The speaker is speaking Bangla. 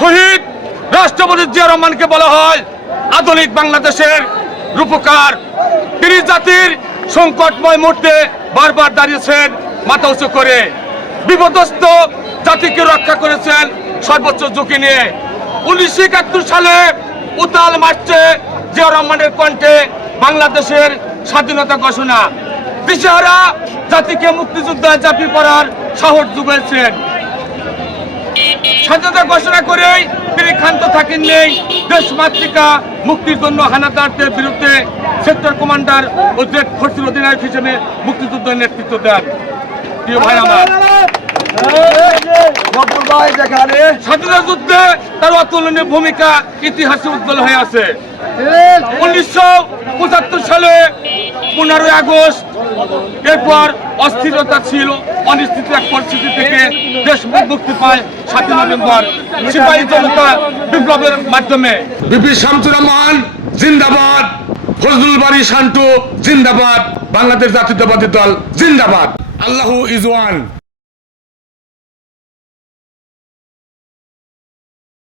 শহীদ রাষ্ট্রপতি জিয়া রহমানকে বলা হয় আধুনিক বাংলাদেশের রূপকার। তিনি জাতির সংকটময় মুহূর্তে বারবার দাঁড়িয়েছেন মাথা উঁচু করে। বিপদস্ত জাতিকে রক্ষা করেছেন সর্বোচ্চ ঝুঁকি নিয়ে। উনিশশো একাত্তর সালে উতাল মার্চে জিয়া রহমানের কণ্ঠে বাংলাদেশের স্বাধীনতা ঘোষণা। দিশেহারা জাতিকে মুক্তিযোদ্ধা চাপি পড়ার সাহস যুগেছেন। স্বাধীনতা ঘোষণা করেই তিনি ক্ষান্ত থাকেন নেই। দেশ মাতৃকা মুক্তির জন্য হানাদারদের বিরুদ্ধে সেক্টর কমান্ডার জেট ফোর্সের অধিনায়ক হিসেবে মুক্তিযুদ্ধের নেতৃত্ব দেন। প্রিয় ভাই আমার যুদ্ধে তার ভূমিকা ইতিহাসে উজ্জ্বল হয়ে আছে। উনিশশো পঁচাত্তর সালে পনেরোই আগস্ট, এরপর অস্থিরতা ছিল, অনিশ্চিত এক পরিস্থিতি থেকে দেশ মুক্তি পায় সাতই নভেম্বর। সিপাহী জনতা বিপ্লবের মাধ্যমে। বিপি শামসুর রহমান জিন্দাবাদ। ফজলুল বাড়ি শান্টু, জিন্দাবাদ। বাংলাদেশ জাতীয়তাবাদী দল, জিন্দাবাদ। আল্লাহু ইজওয়ান।